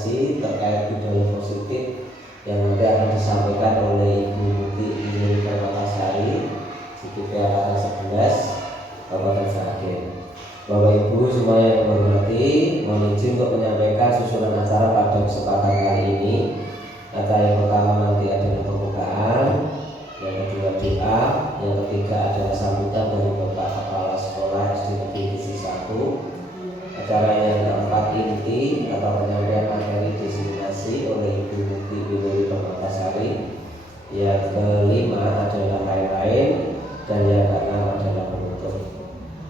diskriminasi terkait budaya positif yang nanti akan disampaikan oleh Ibu Muti Inul Permatasari, CGP Angkatan 11 Kabupaten Sragen. Bapak Ibu semuanya yang berhormati, mohon izin untuk menyampaikan susunan acara pada kesempatan kali ini. Acara yang pertama nanti adalah pembukaan, yang kedua doa, yang ketiga adalah sambutan dari Bapak Kepala Sekolah SD Negeri Gisi 1. Acara yang keempat inti atau penyampaian materi diseminasi oleh Ibu Muti Inul Permatasari. Yang kelima adalah lain-lain, dan yang keenam adalah penutup.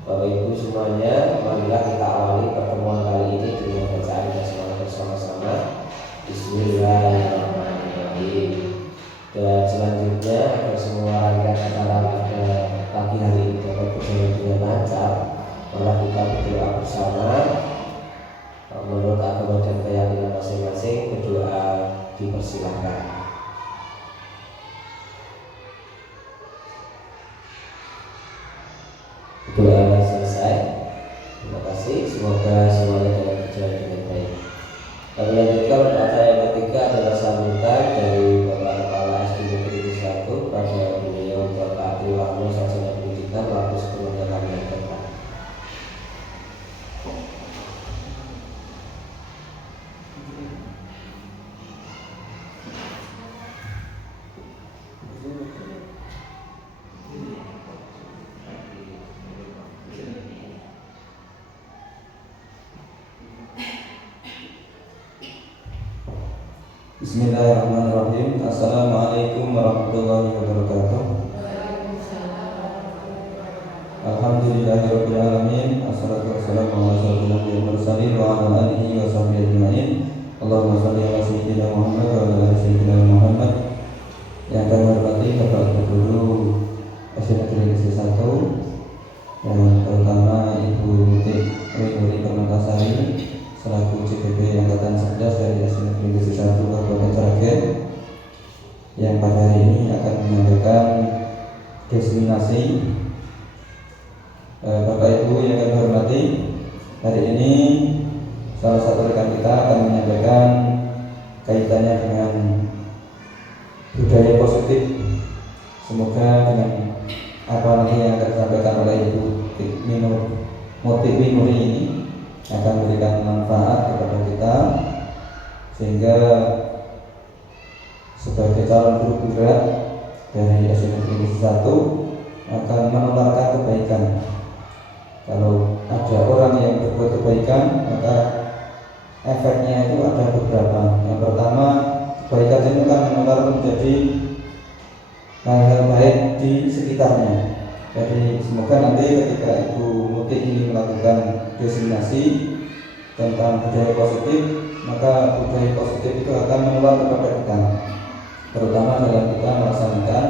Bapak Ibu semuanya, marilah kita awali pertemuan kali ini dengan bacaan basmalah bersama-sama. Bismillahirrahmanirrahim. Dan selanjutnya agar semua rangkaian acara pada pagi hari ini dapat berjalan dengan lancar, mari kita berdoa bersama. Menurut agama dan keyakinan masing-masing, berdoa dipersilakan. Doa selesai. Terima kasih. Semoga semuanya dapat berjalan dengan baik. Kami lanjutkan pada acara yang ketiga adalah sambutan dari Bapak Kepala SD Negeri 1 pada beliau Bapak Triwarno Sarjana Pendidikan waktu sebelumnya kami adakan. Bismillahirrahmanirrahim. Assalamualaikum warahmatullahi wabarakatuh. Alhamdulillahirabbil alamin. Assalatu wassalamu ala asyrofil mursalin wa ala alihi wa sahbihi ajmain. Allahumma shalli ala sayyidina Muhammad wa ala ali sayyidina Muhammad. Yang kami hormati Bapak Guru SD Negeri Gisi 1, yang terutama Ibu Muti Inul Permatasari selaku CPP Angkatan 11 dari SD Negeri Gisi 1 Kabupaten Sragen, yang pada hari ini akan menyampaikan diseminasi. Bapak Ibu yang kami hormati, hari ini salah satu rekan kita akan menyampaikan kaitannya dengan budaya positif. Semoga dengan apa nanti yang akan disampaikan oleh Ibu Muti Inul ini akan memberikan manfaat kepada kita, sehingga sebagai calon guru penggerak dari SD Negeri Gisi 1 akan menularkan kebaikan. Kalau ada orang yang berbuat kebaikan, maka efeknya itu ada beberapa. Yang pertama, kebaikan itu kan menular menjadi hal-hal baik di sekitarnya. Jadi semoga nanti ketika Ibu Muti ini melakukan diseminasi tentang budaya positif, maka budaya positif itu akan menular kepada kita, terutama dalam kita melaksanakan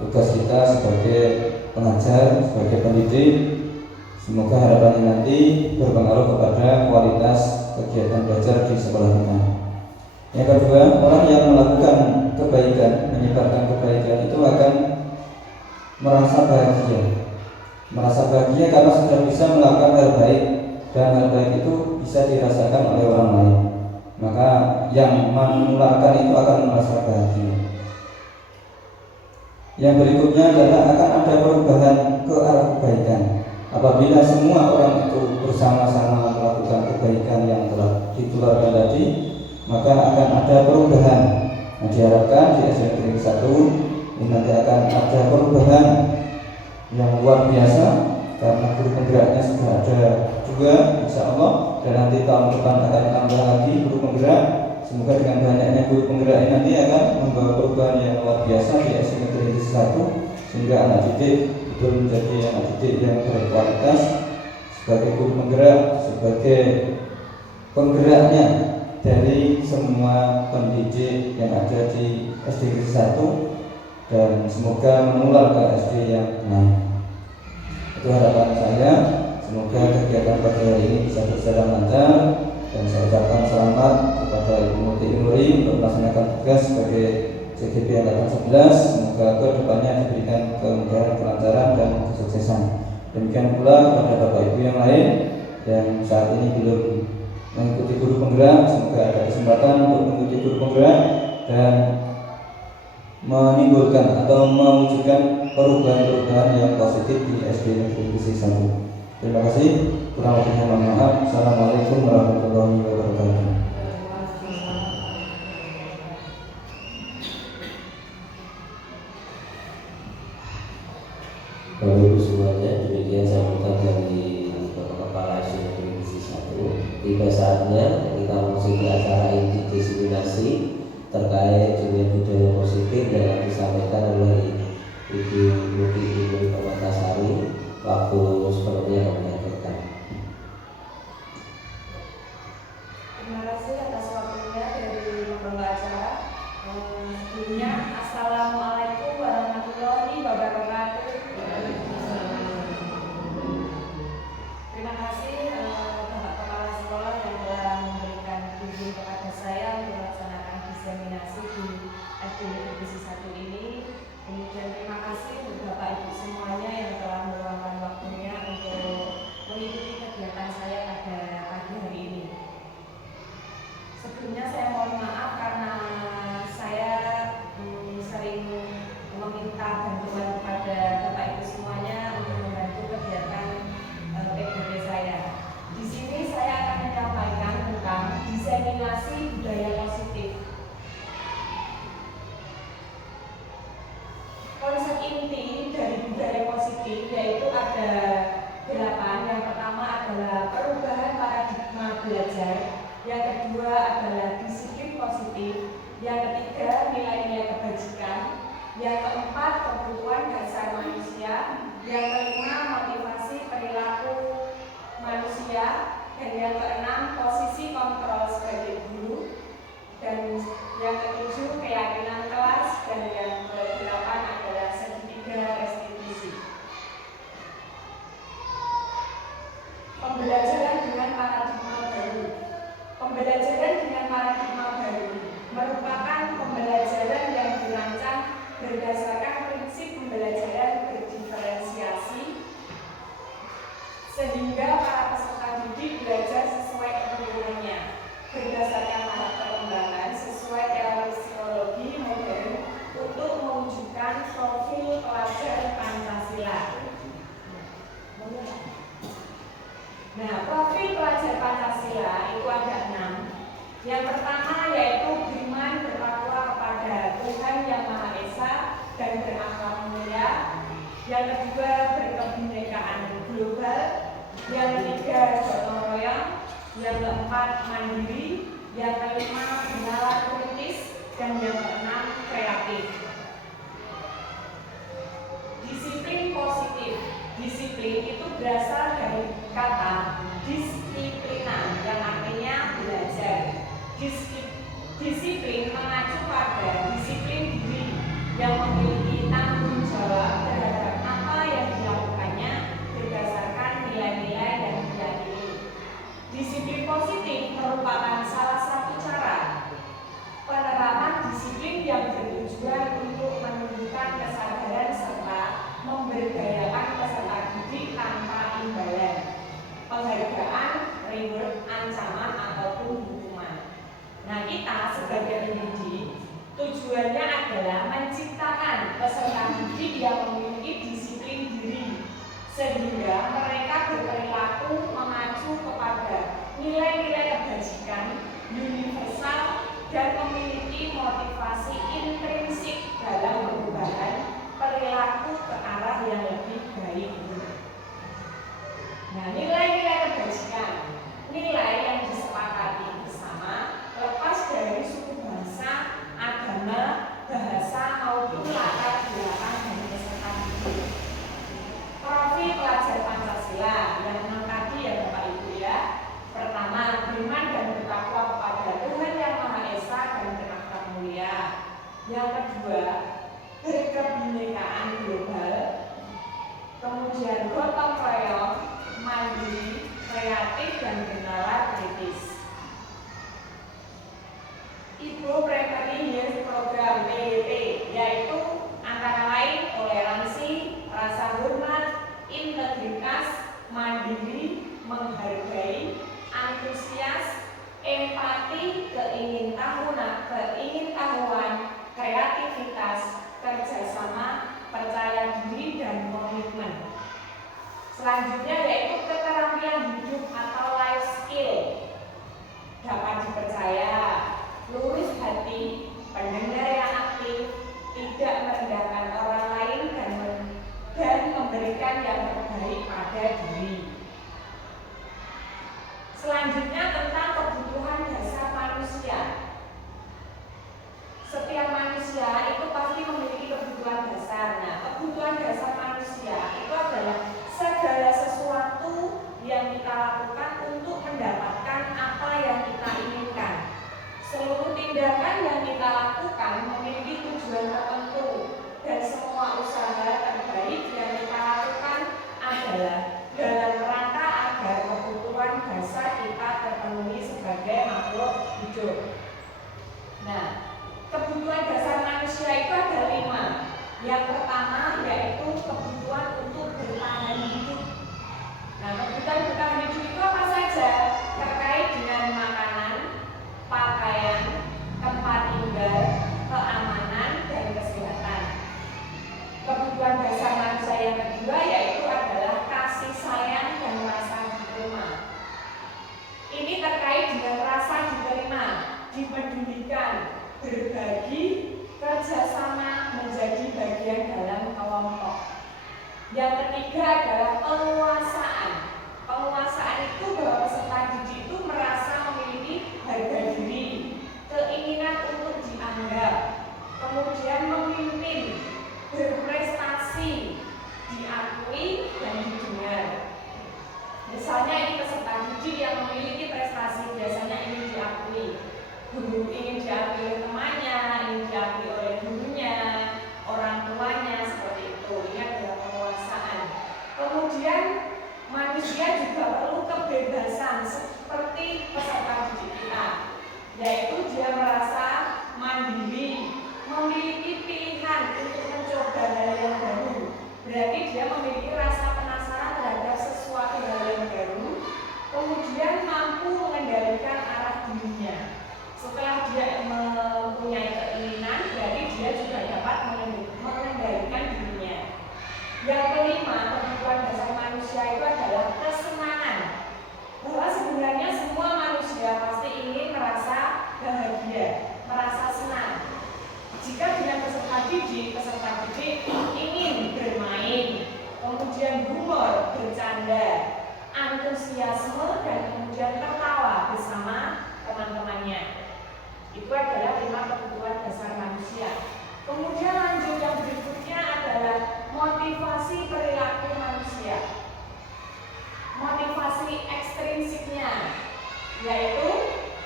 tugas kita sebagai pengajar, sebagai pendidik. Semoga harapannya nanti berpengaruh kepada kualitas kegiatan belajar di sekolah kita. Yang kedua, orang yang melakukan kebaikan, menyebarkan kebaikan itu akan merasa bahagia. Merasa bahagia karena sudah bisa melakukan hal baik, dan hal baik itu bisa dirasakan oleh orang lain. Maka yang menularkan itu akan merasa bahagia. Yang berikutnya adalah akan ada perubahan ke arah kebaikan. Apabila semua orang itu bersama-sama melakukan kebaikan yang telah ditularkan tadi, maka akan ada perubahan. Nah, diharapkan di SD Negeri 1 ini nanti akan ada perubahan yang luar biasa, karena guru penggeraknya sudah ada 2 insya Allah, dan nanti tahun depan akan tambah lagi guru penggerak. Semoga dengan banyaknya guru penggerak ini nanti akan membawa perubahan yang luar biasa di SD Negeri Gisi 1, sehingga anak didik betul menjadi anak didik yang berkualitas sebagai guru penggerak, sebagai penggeraknya dari semua pendidik yang ada di SD Negeri 1, dan semoga menular ke SD yang lain. Itu harapan saya. Semoga kegiatan pada hari ini bisa berjalan lancar, dan saya ucapkan selamat kepada Ibu Muti Inul untuk melaksanakan tugas sebagai CGP Angkatan 11. Semoga ke depannya diberikan kemudahan, kelancaran, dan kesuksesan. Demikian pula kepada Bapak Ibu yang lain yang saat ini belum mengikuti guru penggerak. Semoga ada kesempatan untuk mengikuti guru penggerak dan menimbulkan atau mewujudkan perubahan-perubahan yang positif di SD Negeri Gresik 1. Terima kasih. Kurang lebihnya mohon maaf. Assalamualaikum warahmatullahi wabarakatuh. Bapak Ibu semuanya, demikian sambutan dari Bapak Kepala SD Negeri Gresik 1. Tiba saatnya kita memasuki acara inti diseminasi terkait dengan budaya positif yang disampaikan oleh Ibu Muti Ibu Permatasari. Waktu sepenuhnya kami aturkan. Terima kasih atas waktunya dari pembawa acara. Sebelumnya, Assalamualaikum warahmatullahi wabarakatuh. Terima kasih Bapak Kepala Sekolah yang telah memberikan izin kepada saya untuk melaksanakan diseminasi di SD Negeri Gresik 1 ini. Kemudian terima kasih untuk Bapak Ibu semuanya yang telah meluangkan waktunya untuk mengikuti kegiatan saya pada pagi hari ini. Sebelumnya saya mohon maaf karena saya sering meminta bantuan kepada Bapak Ibu semuanya untuk membantu kegiatan PGB saya. Di sini saya akan menyampaikan tentang diseminasi budaya positif. Konsep inti dari budaya positif yaitu ada 8. Yang pertama adalah perubahan paradigma belajar. Yang kedua adalah disiplin positif. Yang ketiga nilai-nilai kebajikan. Yang keempat kebutuhan dasar manusia. Yang kelima motivasi perilaku manusia. Dan yang keenam posisi kontrol sebagai guru. Dan yang ketujuh keyakinan kelas. Dan yang ke-8 adalah segitiga restitusi. Pembelajaran dengan paradigma baru. Pembelajaran dengan paradigma baru merupakan pembelajaran yang dirancang berdasarkan prinsip pembelajaran berdiferensiasi, sehingga para peserta didik belajar sesuai kebutuhannya berdasarkan tahap perkembangan sesuai teori psikologi modern untuk mewujudkan profil pelajar Pancasila. Nah, profil pelajar Pancasila itu ada 6. Yang pertama yaitu beriman bertakwa kepada Tuhan Yang Maha Esa dan berakhlak mulia. Yang kedua berkebinekaan global. Yang ketiga gotong royong. Yang keempat mandiri. Yang kelima bernalar kritis. Dan yang keenam kreatif. Disiplin positif. Disiplin itu berasal dari kata disiplina yang artinya belajar. Disiplin mengacu pada disiplin diri yang memiliki tanggung jawab terhadap apa yang dilakukannya berdasarkan nilai-nilai yang diyakini. Disiplin positif merupakan salah satu cara penerapan disiplin yang bertujuan untuk menunjukkan kesadaran serta memberdayakan peserta didik tanpa imbalan, penghargaan, reward, ancaman ataupun hukuman. Nah, kita sebagai pendidik tujuannya adalah menciptakan peserta didik yang memiliki disiplin diri sehingga mereka berperilaku mengacu kepada nilai-nilai kebajikan universal dan memiliki motivasi intrinsik dalam perubahan perilaku ke arah yang lebih baik. Nah, nilai-nilai kebajikan, nilai yang disepakati bersama lepas dari suku bangsa, agama, bahasa maupun latar belakang dari peserta didik. Profil pelajar Pancasila yang 6 tadi ya Bapak Ibu ya. Pertama, beriman dan bertakwa kepada Tuhan Yang Maha Esa dan berakhlak mulia. Yang kedua, Selanjutnya yaitu keterampilan hidup atau life skill. Dapat dipercaya, lurus hati, pendengar yang aktif, tidak merendahkan orang lain dan memberikan yang terbaik pada diri. Selanjutnya tentang kebutuhan dasar manusia. Setiap manusia itu pasti memiliki kebutuhan dasar. Nah, kebutuhan dasar manusia itu adalah segala sesuatu yang kita lakukan untuk mendapatkan apa yang kita inginkan. Seluruh tindakan yang kita lakukan memiliki tujuan tertentu, dan semua usaha terbaik yang kita lakukan adalah dalam rangka agar kebutuhan dasar kita terpenuhi sebagai makhluk hidup. Nah, kebutuhan dasar manusia itu ada 5. Yang pertama yaitu kebutuhan untuk bertahan hidup. Nah, kebutuhan bertahan hidup itu apa saja? Terkait dengan makanan, pakaian, tempat tinggal, keamanan, dan kesehatan. Kebutuhan dasar manusia yang kedua yaitu adalah kasih sayang dan rasa diterima. Ini terkait dengan rasa diterima, dipedulikan, berbagi, kerjasama, menjadi bagian dalam kelompok. Yang ketiga adalah penguasaan. Penguasaan itu bahwa peserta didik itu merasa memiliki harga diri, keinginan untuk dianggap, kemudian memimpin, berprestasi, diakui dan didengar. Misalnya ini peserta didik yang memiliki prestasi biasanya ingin diakui. Guru ingin diakui oleh temannya, ingin diakui oleh gurunya, orang tuanya, seperti itu. Ini adalah penguasaan. Kemudian manusia juga perlu kebebasan seperti peserta didik kita, yaitu dia merasa mandiri, memiliki pilihan untuk mencoba hal yang baru. Berarti dia memiliki rasa penasaran terhadap sesuatu hal yang baru, kemudian mampu mengendalikan arah dirinya. Setelah dia mempunyai keinginan, berarti dia juga dapat mengendalikan dirinya. Yang kelima, kebutuhan dasar manusia itu adalah kesenangan. Bahwa sebenarnya semua manusia pasti ingin merasa bahagia, merasa senang. Jika dengan peserta didik ingin bermain, kemudian humor, bercanda, antusiasme, dan kemudian tertawa bersama teman-temannya. Itu adalah 5 kebutuhan dasar manusia. Kemudian lanjut yang berikutnya adalah motivasi perilaku manusia. Motivasi ekstrinsiknya yaitu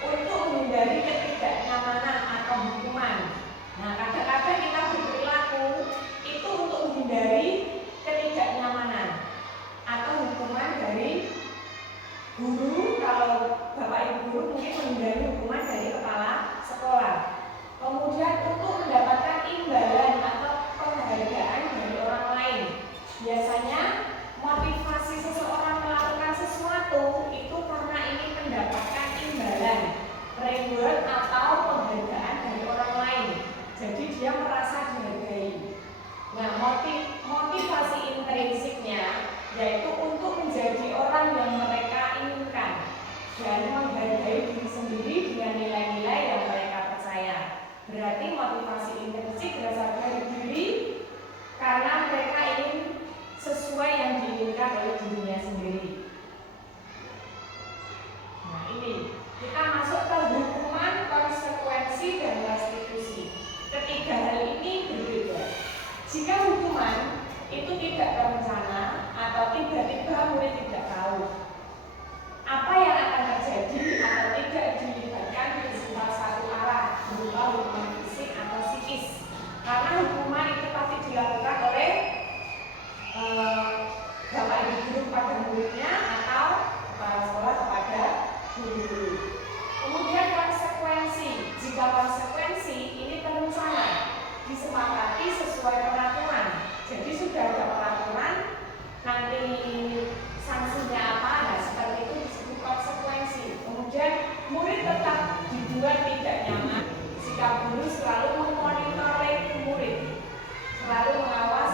untuk menghindari ketidaknyamanan atau hukuman. Nah, kadang-kadang kita berperilaku itu untuk menghindari ketidaknyamanan atau hukuman dari guru. Kalau Bapak Ibu guru mungkin menghindari hukuman dari kepala sekolah. Kemudian untuk mendapatkan imbalan atau penghargaan dari orang lain. Biasanya motivasi seseorang melakukan sesuatu itu karena ingin mendapatkan imbalan, reward atau penghargaan dari orang lain. Jadi dia merasa dihargai. Nah, motivasi intrinsiknya yaitu untuk menjadi orang yang mereka inginkan dan menghargai diri sendiri dengan nilai-nilai yang mereka percaya. Berarti motivasi intrinsik berasal dari diri karena mereka ingin sesuai yang diinginkan oleh dirinya sendiri. Nah, ini kita masuk ke hukuman, konsekuensi, dan restitusi. Ketiga hal ini berbeda. Jika hukuman itu tidak terencana atau tiba-tiba murid tidak tahu apa yang akan terjadi atau tidak dilibatkan bersifat satu arah berupa hukuman fisik atau psikis, karena hukuman itu pasti dilakukan oleh bapak ibu guru kepada muridnya atau kepala sekolah kepada guru-guru. Kemudian konsekuensi. Jika konsekuensi ini terencana, disepakati sesuai peraturan, jadi sudah ada peraturan nanti sanksinya apa, nah seperti itu disebut konsekuensi. Kemudian murid tetap dibuat tidak nyaman, sikap guru selalu memonitor murid, selalu mengawasi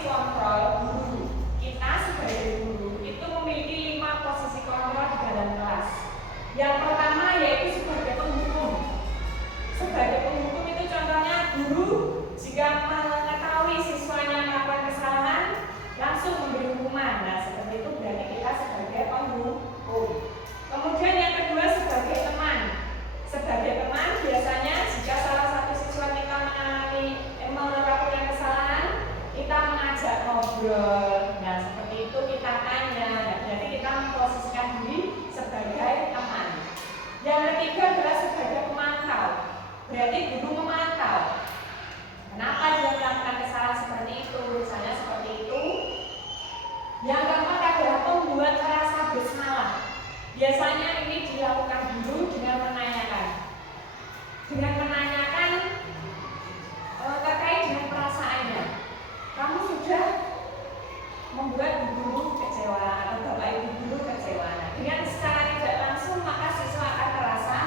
posisi kontrol guru. Kita sebagai guru itu memiliki 5 posisi kontrol di dalam kelas. Yang pertama yaitu sebagai penghukum. Sebagai penghukum itu contohnya guru jika mengetahui siswanya melakukan kesalahan langsung memberi hukuman. Nah, seperti itu berarti kita sebagai penghukum. Kemudian yang kedua sebagai teman. Sebagai teman biasanya jika salah satu siswa kita melakukan kesalahan, kita mengajak ngobrol. Nah, seperti itu kita tanya. Nah, berarti kita memposisikan diri sebagai teman. Yang ketiga adalah sebagai pemantau. Berarti guru memantau. Kenapa dia melakukan kesalahan seperti itu? Misalnya seperti itu. Yang keempat adalah pembuat rasa bersalah. Biasanya ini dilakukan guru dengan menanyakan. Terkait dengan perasaannya. Kamu sudah membuat guru kecewa atau bapak ibu guru kecewa. Nah, dengan secara tidak langsung maka siswa akan merasa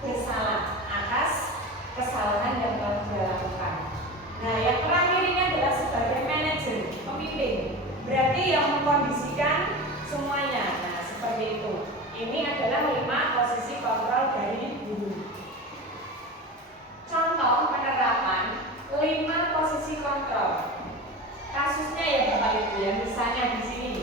bersalah atas kesalahan yang telah dia lakukan. Nah, yang terakhir ini adalah sebagai manajer, pemimpin. Berarti yang mengkondisikan semuanya. Nah, seperti itu. Ini adalah 5 posisi kontrol dari guru. Contoh penerapan 5 posisi kontrol. Kasusnya ya Bapak Ibu ya, misalnya di sini.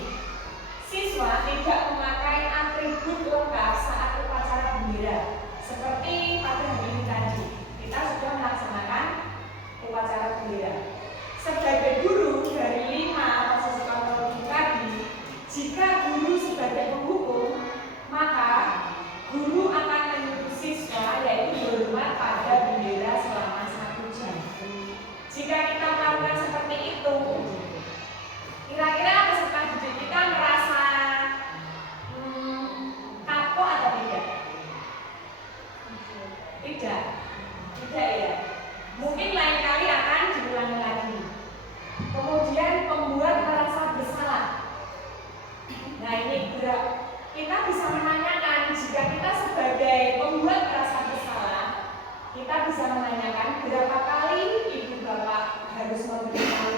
Siswa tidak memakai atribut lengkap saat upacara bendera. Seperti pada hari ini tadi, kita sudah melaksanakan upacara bendera. Sebagai guru dari 5 posisi kontrol tadi, jika guru sebagai penghukum, maka guru akan menyuruh siswa yaitu berhormat pada bendera selama 1 jam. Jika kita melakukan seperti itu, kira-kira peserta didik kita merasa kapok atau tidak? Tidak ya. Mungkin lain kali akan diulangi lagi. Kemudian pembuat merasa bersalah. Nah, ini gerak. Kita bisa menanyakan jika kita sebagai pembuat merasa bersalah, kita bisa menanyakan berapa kali ibu bapak harus memberitahu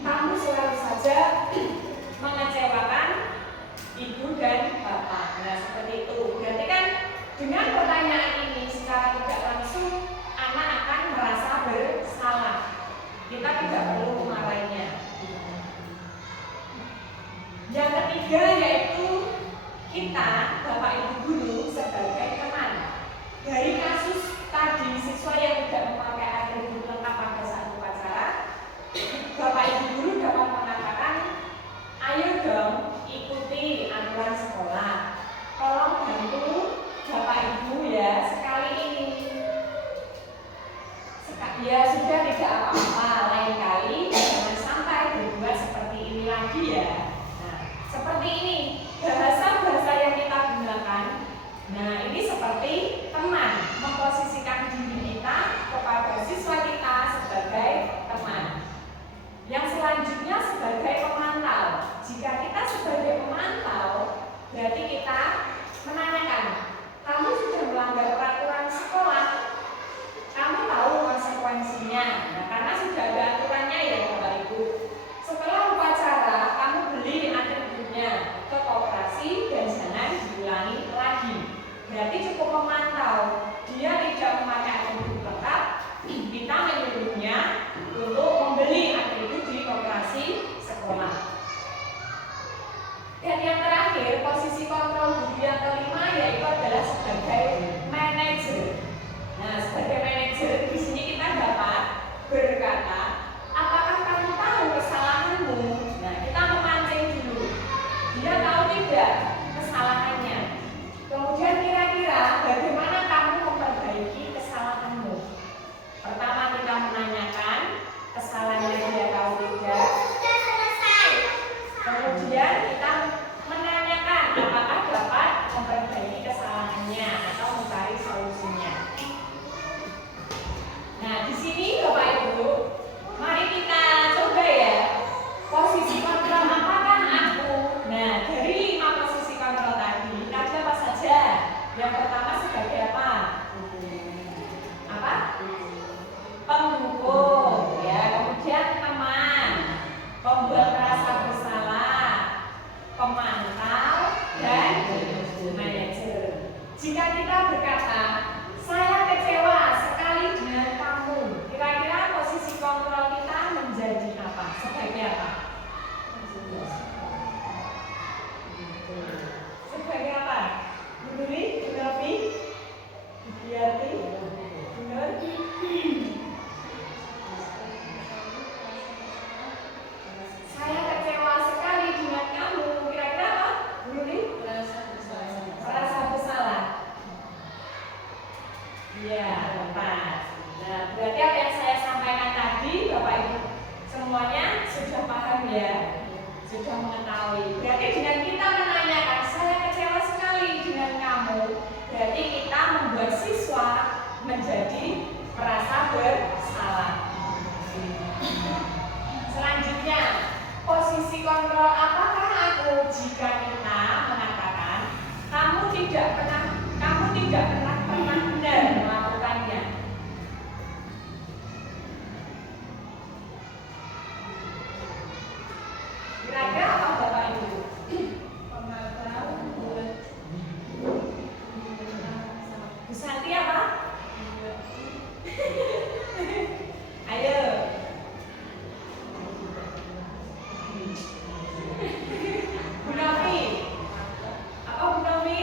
kamu selalu saja mengecewakan ibu dan bapak. Nah, seperti itu. Berarti kan dengan pertanyaan ini secara tidak langsung anak akan merasa bersalah. Kita tidak perlu memarahinya. Yang ketiga yaitu kita, Bapak Ibu guru sebagai teman. Dari kasus tadi siswa yang tidak memakai atribut lengkap pada saat upacara, Bapak Ibu guru dapat mengatakan, ayo dong ikuti aturan sekolah. Tolong bantu Bapak Ibu ya sekali ini. Ya sudah tidak apa-apa, lain kali jangan sampai berbuat seperti ini lagi ya. Seperti ini, bahasa-bahasa yang kita gunakan. Nah, ini seperti teman, memposisikan diri kita kepada siswa kita sebagai teman. Yang selanjutnya sebagai pemantau. Jika kita sebagai pemantau, berarti kita menanyakan, kamu sudah melanggar peraturan sekolah? Kamu tahu konsekuensinya? Nah, karena sudah ada aturannya ya Bapak Ibu. Setelah upacara, kamu beli atributnya ke koperasi Tadi Bapak Ibu semuanya sudah paham ya, sudah mengetahui. Berarti dengan kita menanyakan, saya kecewa sekali dengan kamu, berarti kita membuat siswa menjadi merasa bersalah. Selanjutnya, posisi kontrol apakah aku jika kita mengatakan kamu tidak pernah benar melakukannya. Kira-kira apa Bapak Ibu? Bu Santi apa? Ayo. Bu Novi. Apa Bu Novi?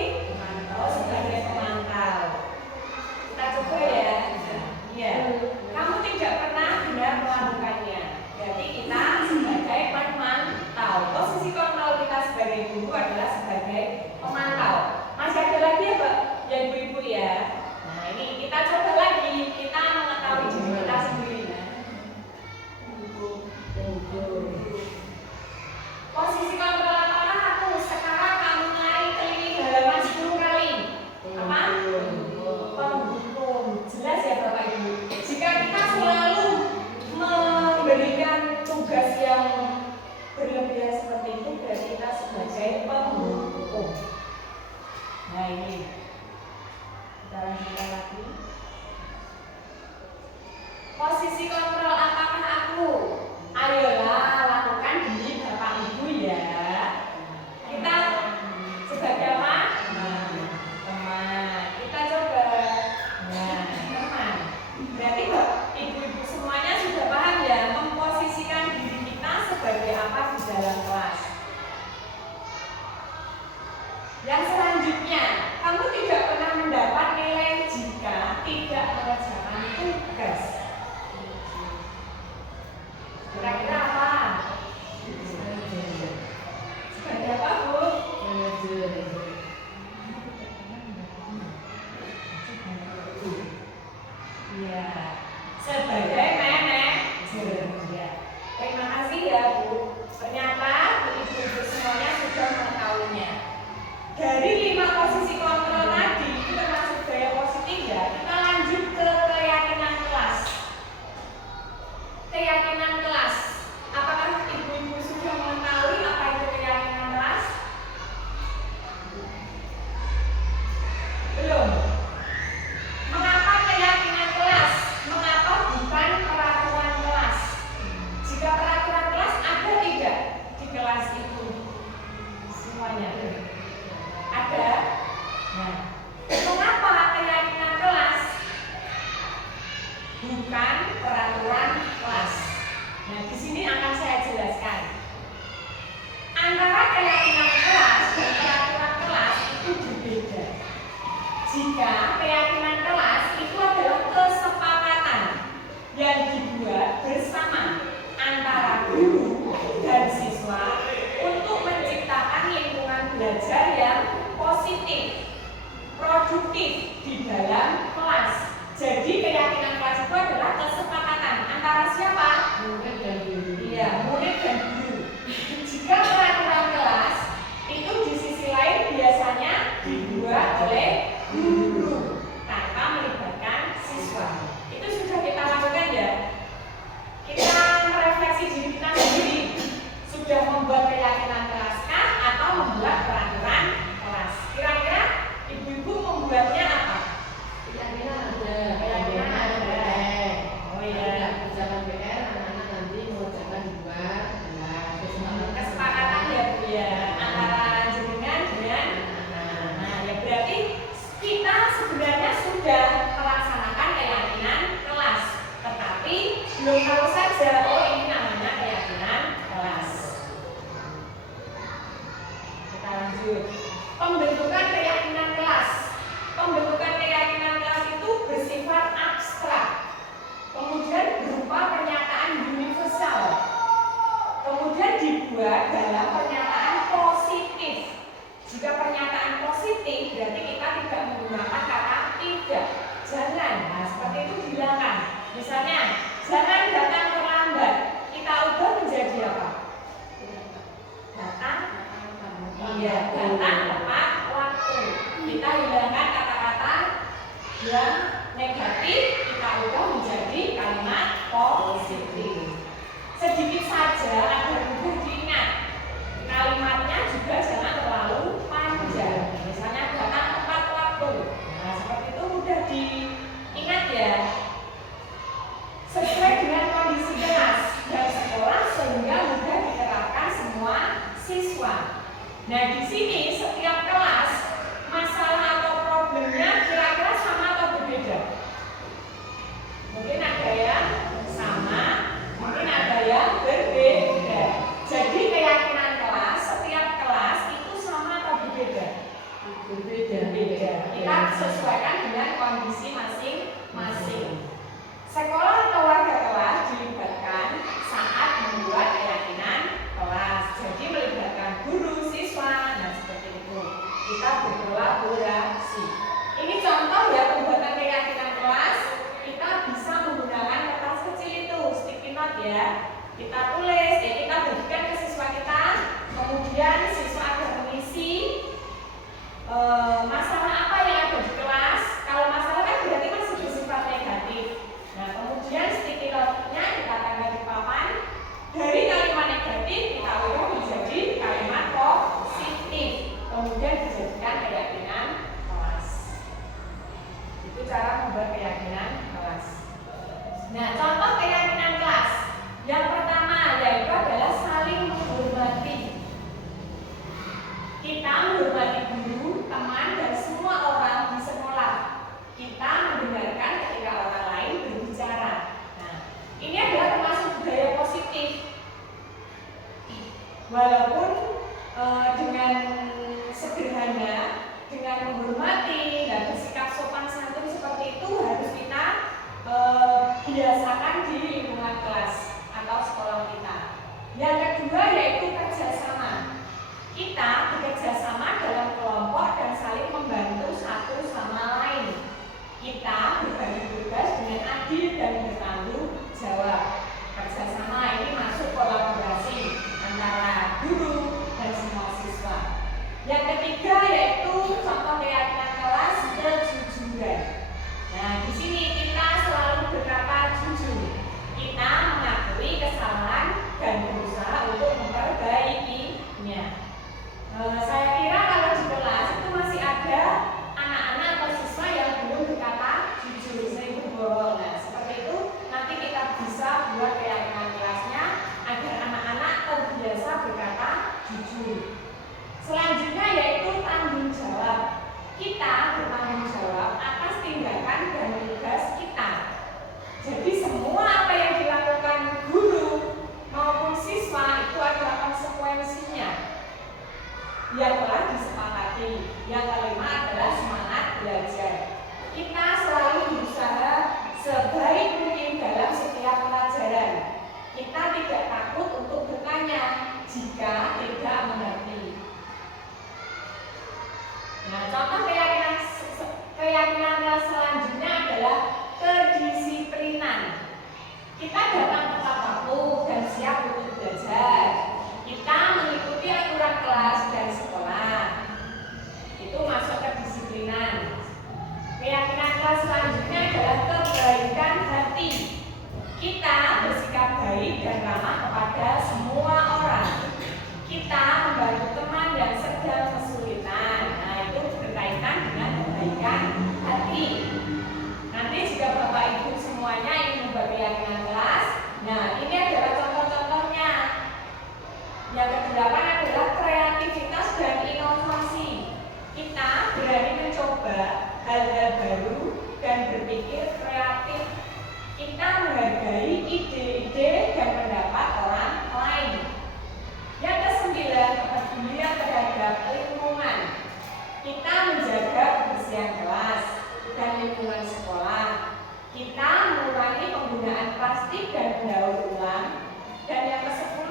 Oh, sebagai pemantau. Kita coba ya. Iya. Kamu tidak pernah benar melakukannya. Berarti kita sebagai pemantau. Posisi kontrol kita sebagai guru adalah sebagai pemantau. Masih ada lagi ya Pak? Ya ibu-ibu ya. Nah ini kita coba lagi. Kita mengetahui diri kita sendiri. Posisi kontrol apakah aku? Sekarang kamu lari keliling halaman 10 kali. Apa? Penghukum. Jelas ya Bapak Ibu. Jika kita selalu memberikan tugas yang berlebihan seperti itu, berarti kita sebagai penghukum. Nah ini kita lanjutkan lagi. Posisi kontrol apakah aku? Ayolah lakukan diri Bapak Ibu ya. Kita sebagai apa? Teman. Kita coba. Nah, teman. Berarti ibu-ibu semuanya sudah paham ya memposisikan diri kita sebagai apa di dalam kelas. Yang selanjutnya, kamu tidak pernah mendapat nilai jika tidak mengerjakan tugas. Kira-kira apa? Sebagai apa, Bu? Ya, sebagai manajer. Ya. Terima kasih ya, Bu. Ternyata ibu-ibu semuanya sudah mengetahuinya. Dari 5 posisi kontrol tadi, itu termasuk gaya positif ya. Kita lanjut ke keyakinan kelas. Keyakinan kelas. Apakah ibu-ibu sudah mengetahui apa itu keyakinan kelas? Belum. Mengapa keyakinan kelas? Mengapa bukan peraturan kelas? Jika peraturan kelas ada tidak di kelas itu? Semuanya ada. Nah, mengapa keyakinan kelas bukan peraturan kelas? Nah, di sini akan saya jelaskan. Antara keyakinan kelas dan peraturan kelas itu berbeda. Jika keyakinan kelas itu adalah kesepakatan yang dibuat bersama antara guru dan siswa untuk menciptakan lingkungan belajar yang positif, produktif di dalam kelas. Jadi keyakinan kelas itu adalah kesepakatan antara siapa? Murid dan guru. Iya, murid dan guru. Jika peraturan kelas itu di sisi lain biasanya dibuat oleh guru tanpa melibatkan siswa. Itu sudah kita lakukan ya. Kita merefleksi diri kita sendiri. Sudah membuat keyakinan kelas kah atau membuat peraturan kelas? Kira-kira ibu-ibu membuatnya apa? Keyakinan ada. Keyakinan ada. Oh iya. Kerjakan PR, anak-anak nanti mengerjakan di luar. Kesepakatan ya Bu ya antara jenengan dengan nah ya berarti kita sebenarnya sudah melaksanakan keyakinan kelas, tetapi belum tahu saja oh ini namanya keyakinan kelas. Kita lanjut. Pembentukan keyakinan kelas. Pembentukan keyakinan kelas itu bersifat abstrak, kemudian berupa pernyataan universal, kemudian dibuat dalam pernyataan positif. Jika pernyataan positif berarti kita tidak menggunakan kata tidak, jangan. Nah seperti itu dihilangkan. Misalnya, jangan datang ke Ya, datang tepat waktu. Kita hilangkan kata-kata yang negatif, kita ubah menjadi kalimat positif. Sedikit saja agar mudah diingat. Kalimatnya juga jangan terlalu panjang. Misalnya datang tepat waktu. Nah, seperti itu mudah diingat ya. Sesuai dengan kondisi kelas dan sekolah sehingga mudah diterapkan semua siswa. Nah, di sini setiap kelas masalah atau problemnya kira-kira sama atau berbeda? Mungkin ada yang sama, mungkin ada yang berbeda. Jadi keyakinan kelas, setiap kelas itu sama atau berbeda? Berbeda. Kita sesuaikan dengan kondisi masing-masing. Sekolah atau warga kelas dilibatkan saat membuat keyakinan kelas. Jadi melibatkan guru, siswa, dan seperti itu. Kita berkolaborasi. Ini contoh ya pembuatan keyakinan kelas. Kita bisa menggunakan kertas kecil itu, sticky note ya. Kita tulis, ya kita bagikan ke siswa kita. Kemudian siswa akan mengisi masalah apa yang ada di kelas. Kalau masalah kan berarti masih bersifat negatif. Nah, kemudian sticky note-nya kita tambah di papan. Dari kalimat negatif kita ubah menjadi kalimat positif. Kemudian dijadikan keyakinan kelas. Itu cara membuat keyakinan kelas. Nah, contoh keyakinan kelas. Yang pertama yaitu adalah saling menghormati. Kita menghormati guru, teman, dan semua orang di sekolah. Kita mendengarkan ketika orang lain berbicara. Nah, ini adalah termasuk budaya positif. Walaupun dengan sederhana, dengan menghormati dan bersikap sopan santun seperti itu harus kita biasakan di lingkungan kelas atau sekolah kita. Yang kedua yaitu kerjasama. Kita bekerja sama dalam kelompok dan saling membantu satu sama lain. Kita berbagi tugas dengan adil dan bertanggung jawab. Kerjasama ini masuk kolaborasi antara guru dan semua siswa. Yang ketiga yaitu contoh keyakinan kelas kejujuran. Nah, di sini kita selalu berkata jujur. Kita mengakui kesalahan dan berusaha untuk memperbaikinya. Saya kira kalau di kelas itu masih ada anak-anak atau siswa yang belum berkata jujur, sering berbohong. Nah, seperti itu nanti kita bisa buat keyakinan kelasnya agar anak-anak terbiasa berkata jujur. Selanjutnya yaitu tanggung jawab. Kita bertanggung jawab atas tindakan dan tugas kita. Jadi semua apa yang dilakukan guru maupun siswa itu adalah konsekuensinya yang telah disepakati. Yang kelima adalah semangat belajar. Kita selalu berusaha sebaik mungkin dalam setiap pelajaran. Kita tidak takut untuk bertanya jika tidak mengerti. Nah, contoh keyakinan selanjutnya adalah kedisiplinan. Kita datang tepat waktu dan siap untuk belajar. Kita mengikuti aturan kelas dan sekolah. Itu masuk kedisiplinan. Keyakinan kelas selanjutnya adalah kebaikan hati. Kita bersikap baik dan ramah kepada semua orang. Kita membantu teman yang sedang kesulitan. Nah, itu berkaitan dengan kebaikan hati. Nanti jika Bapak Ibu semuanya ingin membuat keyakinan kelas, nah ini adalah contoh-contohnya. Yang kedelapan adalah kreativitas dan inovasi. Kita berani mencoba hal-hal baru dan berpikir kreatif. Kita menghargai ide-ide dan pendapat orang lain. Yang kesembilan, kepedulian terhadap lingkungan. Kita menjaga kebersihan kelas dan lingkungan sekolah. Kita mengurangi penggunaan plastik dan daur ulang. Dan yang ke-10,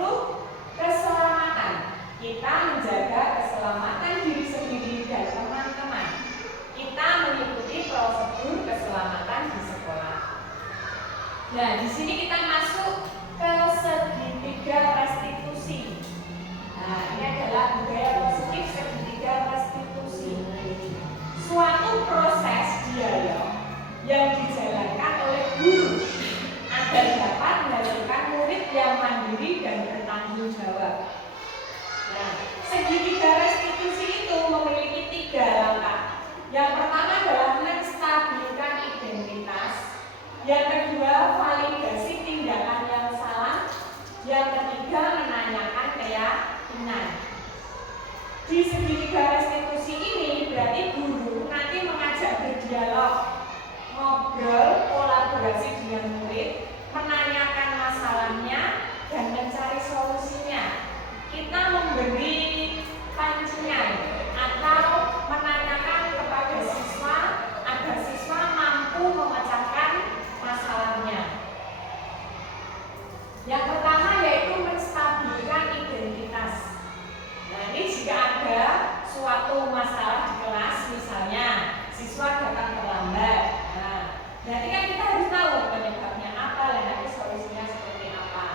keselamatan. Kita menjaga keselamatan diri sendiri dan teman-teman. Kita mengikuti prosedur keselamatan di sekolah. Nah, di sini kita masuk ke segitiga restitusi. Nah, Nah, ini adalah budaya positif segitiga restitusi. Suatu proses dialog yang dijalankan oleh guru agar dapat menghasilkan murid yang mandiri dan bertanggung jawab. Nah, segitiga restitusi itu memiliki 3 langkah. Yang pertama adalah menstabilkan identitas. Yang kedua, validasi tindakan yang salah. Yang ketiga, menanyakan keyakinan. Di segitiga restitusi ini berarti guru nanti mengajak berdialog, ngobrol, kolaborasi dengan murid, menanyakan masalahnya dan mencari solusinya. Kita memberi pancian atau menanyakan kepada siswa agar siswa mampu memecahkan masalahnya. Yang pertama yaitu menstabilkan identitas. Nah, ini jika ada suatu masalah di kelas, misalnya siswa datang terlambat. Nah, berarti kan kita harus tahu penyebabnya apa dan nanti solusinya seperti apa.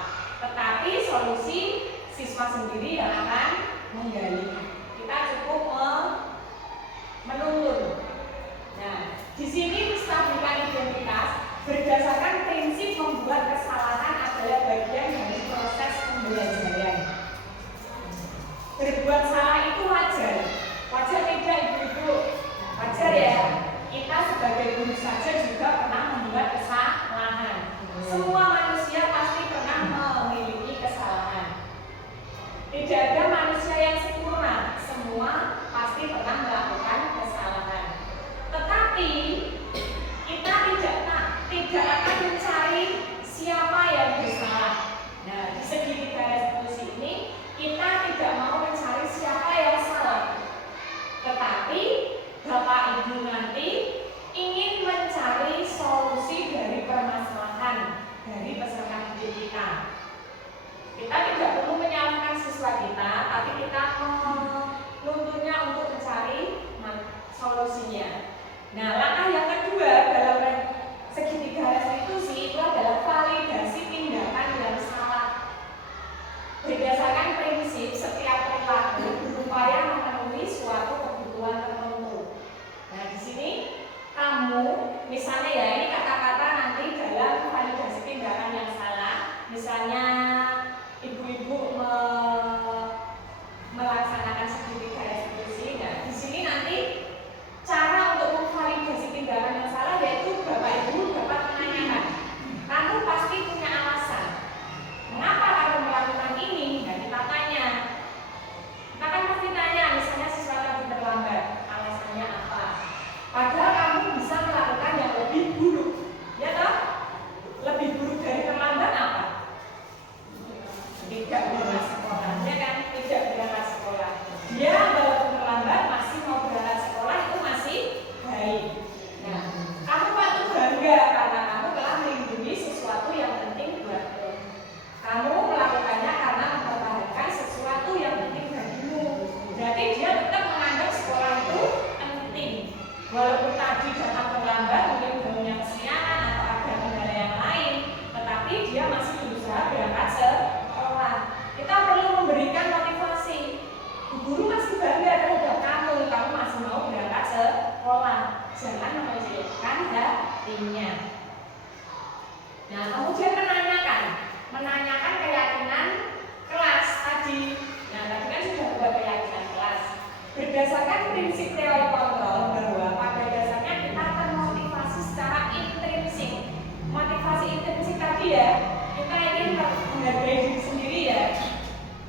Tetapi solusi siswa sendiri yang akan menggali. Kita cukup menuntun. Nah, di sini menstabilkan identitas berdasarkan prinsip membuat kesalahan adalah bagian dari proses pembelajaran. Berbuat salah itu wajar. Wajar tidak ibu-ibu? Wajar ya. Kita sebagai guru saja juga pernah membuat kesalahan. Semua manusia pasti pernah memiliki kesalahan. Tidak ada manusia yang sempurna. Semua pasti pernah melakukan kesalahan. Tetapi kita tidak akan mencari siapa yang bersalah. Nah, di segitiga restitusi ini kita tidak mau mencari siapa yang salah. Tetapi Bapak Ibu nanti ingin mencari solusi dari permasalahan dari peserta didik kita. Kita tidak perlu menyalahkan siswa kita, tapi kita menuntunnya untuk mencari solusinya. Nah, langkah yang kedua dalam segitiga restitusi itu adalah validasi tindakan yang salah. Berdasarkan prinsip setiap perilaku berupaya memenuhi suatu kebutuhan tertentu. Nah, di sini kamu misalnya ya, ini kata-kata nanti dalam validasi tindakan yang salah. Misalnya ibu-ibu melaksanakan segitiga restitusi. Nah, di sini nanti cara untuk memvalidasi tindakan yang salah yaitu Bapak Ibu dapat menanyakan, kamu pasti punya alasan mengapa kamu melakukan ini. Nah, kita tanya, kita kan pasti tanya, misalnya siswa tadi terlambat, alasannya apa? Padahal kamu bisa melakukan yang lebih buruk, ya toh? Lebih buruk dari terlambat apa? Tidak berangkat sekolah, ya kan? Tidak berangkat sekolah. Dia walaupun terlambat masih mau berangkat sekolah, itu masih baik. Nah, kamu patut bangga karena kamu telah melindungi sesuatu yang penting buatmu. Kamu melakukannya karena mempertahankan sesuatu yang penting bagimu. Jadi dia tetap menganggap sekolah itu penting. Walaupun tadi datang terlambat, mungkin bangunnya kesiangan atau ada kendala yang lain, tetapi dia masih berusaha berangkat sekolah. Kita perlu memberikan motivasi. Guru masih bangga terhadap kamu masih mau berangkat sekolah. Jangan mengecilkan hatinya. Nah, kemudian menanyakan keyakinan kelas tadi. Nah, tadi kan sudah buat keyakinan kelas. Berdasarkan prinsip teori kontrol bahwa pada dasarnya kita akan motivasi secara intrinsik. Motivasi intrinsik tadi ya, kita ingin menghargai diri sendiri ya.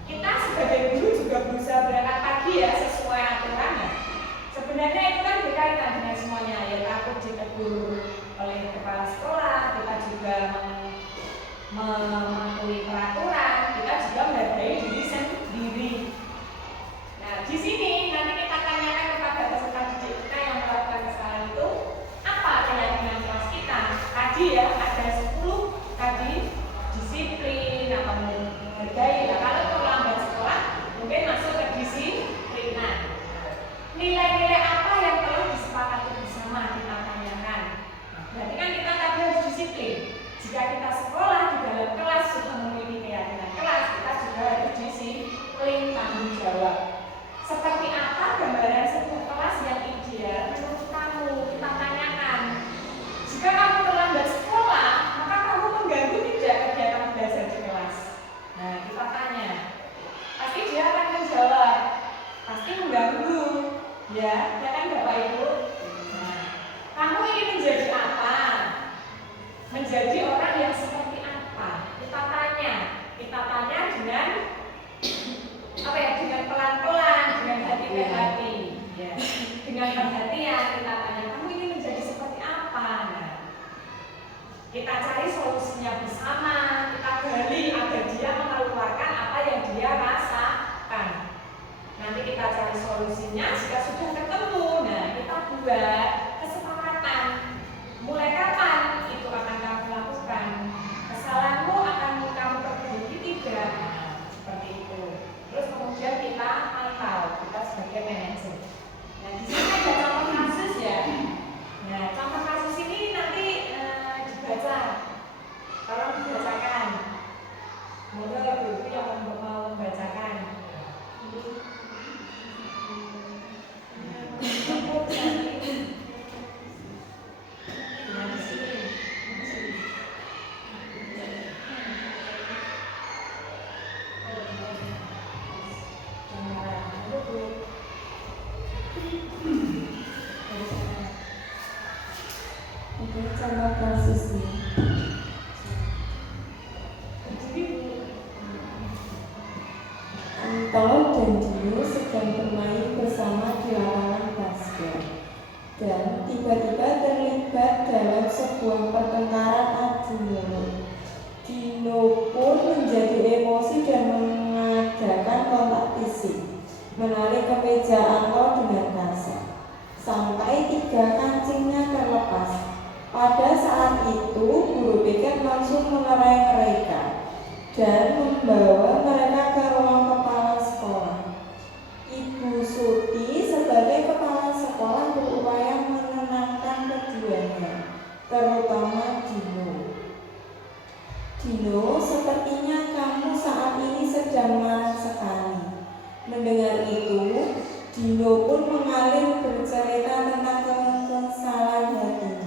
Kita sebagai guru juga berusaha berangkat pagi ya, sesuai aturan ya. Sebenarnya itu kan berkaitan dengan semuanya ya, takut ditegur oleh kepala sekolah, kita juga mematuhi peraturan, kita juga menghargai diri sendiri. Nah, di sini nanti kita tanyakan kepada peserta didik kita yang melakukan kesalahan itu, apa keyakinan kelas kita? Tadi ya ada 10 tadi, disiplin atau menghargai. Nah, kalau terlambat sekolah mungkin masuk ke disiplinan. Nilai-nilai apa yang telah disepakati bersama kita tanyakan. Berarti kan kita tadi harus disiplin. Jika kita sekolah di dalam kelas sudah memiliki ya, menurut kamu kita tanyakan. Jika kamu terlambat sekolah, maka kamu mengganggu tidak kegiatan belajar di kelas? Nah, kita tanya. Pasti dia akan menjawab, pasti mengganggu. Ya kan Bapak Ibu? Nah, kamu ingin menjadi apa? Menjadi orang yang seperti apa? Kita tanya dengan apa ya? Dengan pelan-pelan, dengan hati ke hati, ya. Dengan perhatian kita tanya, kamu ingin menjadi seperti apa? Nah, kita cari solusinya bersama, kita gali agar dia mengeluarkan apa yang dia rasakan. Nanti kita cari solusinya, jika sudah ketemu, nah kita buat kesepakatan. Mulai kapan itu akan kamu lakukan? Kesalahanmu akan kamu perbaiki tidak? Nah, seperti itu. Terus kemudian kita pantau, kita sebagai manajer. Nah, di sini ada contoh kasus ya. Nah, contoh kasus ini nanti dibaca. Tolong dibacakan. Semoga ibu yang mau membacakan. Contoh kasusnya. Anto dan Dino sedang bermain bersama di lapangan basket dan tiba-tiba terlibat dalam sebuah pertengkaran adu mulut. Dino pun menjadi emosi dan mengadakan kontak fisik, menarik kemeja Anto dengan kasar sampai 3 kancingnya terlepas. Pada saat itu, guru piket langsung melerai mereka dan membawa mereka ke ruang kepala sekolah. Ibu Suti sebagai kepala sekolah berupaya menenangkan keduanya, terutama Dino. Dino, sepertinya kamu saat ini sedang marah sekali. Mendengar itu, Dino pun mengalir bercerita tentang kesalahan hatinya.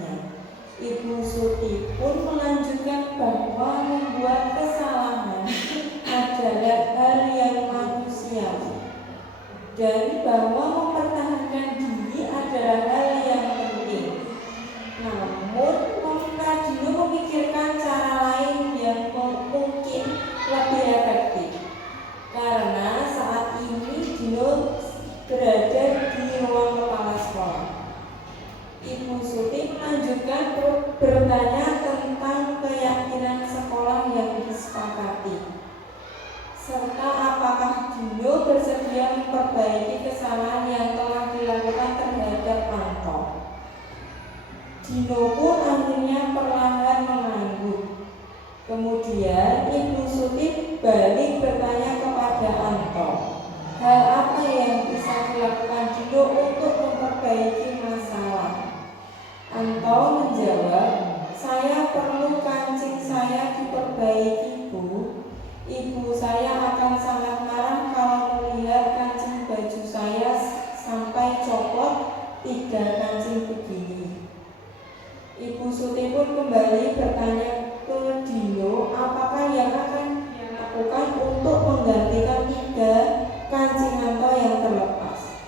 Ibu Suti pun melanjutkan bahwa membuat kesalahan adalah hal yang manusiawi dan bahwa mempertahankan diri adalah hal yang penting. Namun, Kak Dino memikirkan cara lain yang mungkin lebih efektif karena saat ini Dino berada di ruang kepala sekolah. Ibu Suti melanjutkan bertanya tentang keyakinan sekolah yang disepakati, serta apakah Dino bersedia memperbaiki kesalahan yang telah dilakukan terhadap Anto. Dino pun akhirnya perlahan mengangguk. Kemudian Ibu Suti balik bertanya kepada Anto, hal apa yang bisa dilakukan Dino untuk memperbaiki masalah? Anto menjawab, saya perlu kancing saya diperbaiki, Bu. Ibu saya akan sangat marah kalau melihat kancing baju saya sampai copot 3 kancing begini. Ibu Suti pun kembali bertanya ke Dino, apakah yang akan dia lakukan untuk menggantikan 3 kancing Anto yang terlepas.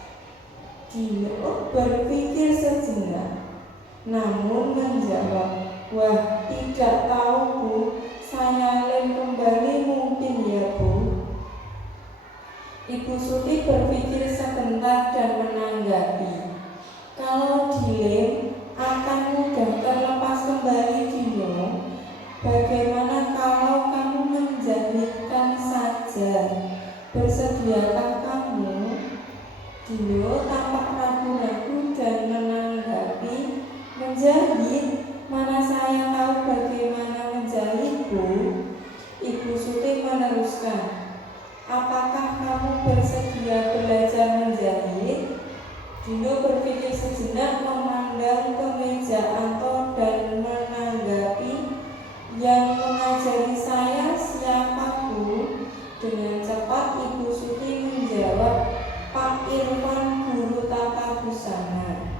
Dino berpikir sejenak, namun menjawab, wah tidak tahu Bu, saya lem kembali mungkin ya Bu. Ibu Suti berpikir sebentar dan menanggapi, kalau dilem akan mudah terlepas kembali Dino. Bagaimana kalau kamu menjahitkan saja? Bersediakah kamu? Dino tampak ragu-ragu dan menanggapi, menjahit? Mana saya tahu bagaimana menjahit, Bu. Ibu Suti meneruskan, apakah kamu bersedia belajar menjahit? Dino berpikir sejenak, memandang ke meja Anto dan menanggapi, yang mengajari saya siapa, Bu? Dengan cepat Ibu Suti menjawab, Pak Irfan, guru tata busana.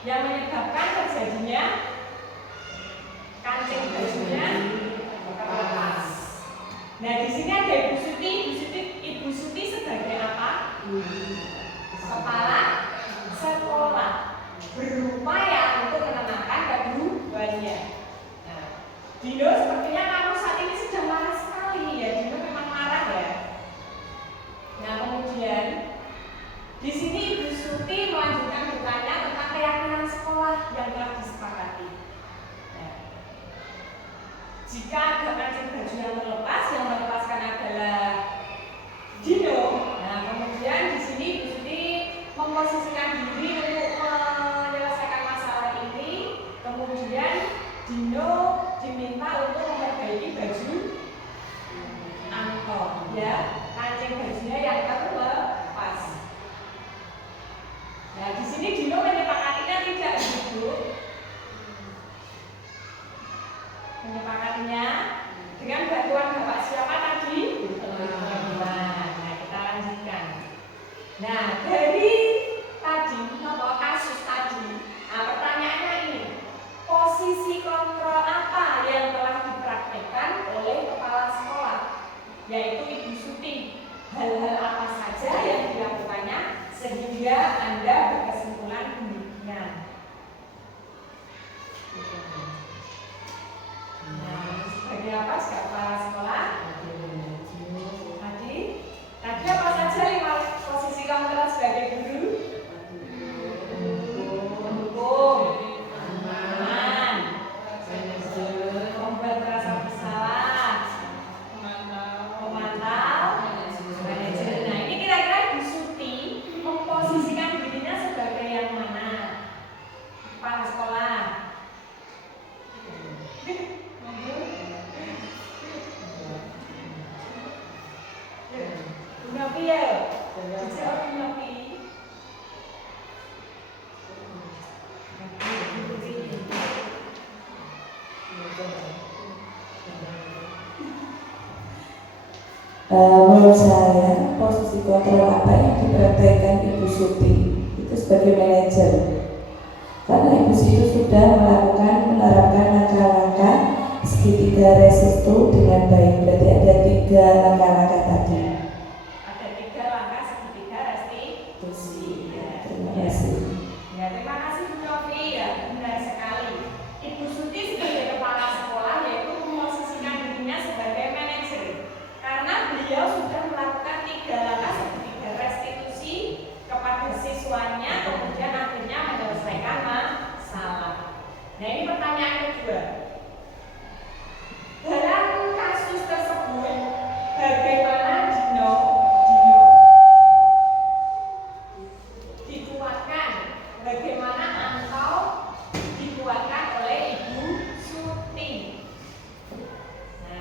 yang menyebabkan terjadinya kancing bajunya terlepas. Nah, di sini ada Ibu Suti. Ibu Suti sebagai apa? Kepala sekolah, berupaya untuk menenangkan keduanya. Nah, Dino sepertinya kamu saat ini sedang marah sekali ya. Dino memang marah ya. Nah, kemudian di sini Ibu Suti melanjutkan bertanya tentang keyakinan sekolah yang telah disepakati. Nah, jika ada kancing baju yang terlepas, yang melepaskan adalah Dino. Nah, kemudian di sini Ibu Suti memposisikan diri untuk menyelesaikan masalah ini. Kemudian Dino diminta untuk memperbaiki baju Anto, ya, kancing bajunya yang terlepas. Nah, di sini Dino menyepakatinya tidak, Ibu? Menyepakatinya dengan bantuan Bapak siapa tadi? Nah, kita lanjutkan. Nah, dari tadi, kasus tadi, nah pertanyaannya ini, posisi kontrol apa yang telah dipraktekkan oleh kepala sekolah, yaitu Ibu Suti? Hal-hal apa saja yang dilakukannya sehingga Anda berkesimpulan demikian? Nah, sebagai apa sebagai kepala sekolah? Tadi apa saja 5 posisi kamu telah sebagai guru? Mendukung, aman, membuat merasa bersalah, memantau, manajer. Nah, ini kira-kira Ibu Suti memposisikan dirinya sebagai yang mana? Kepala sekolah. Nopi ya, dijawab Nopi. Menurut saya, posisi kontrol apa yang dipraktekkan Ibu Suti itu sebagai manajer. Karena Ibu Suti sudah menerapkan langkah-langkah segitiga restu dengan baik. Berarti ada 3 langkah-langkah tadi. Ada 3 langkah segitiga restitusi. Ya. Terima kasih. Ya, terima kasih Bu Novi. Ya, benar sekali. Ibu Suti sebagai kepala sekolah yaitu memposisikan dirinya sebagai manajer. Karena beliau sudah melakukan 3 langkah segitiga restitusi kepada siswanya, kemudian akhirnya menyelesaikan masalah. Nah, ini pertanyaan kedua. Dalam kasus tersebut, bagaimana Dino dikuatkan? Bagaimana Anto dikuatkan oleh Ibu Suti? Nah,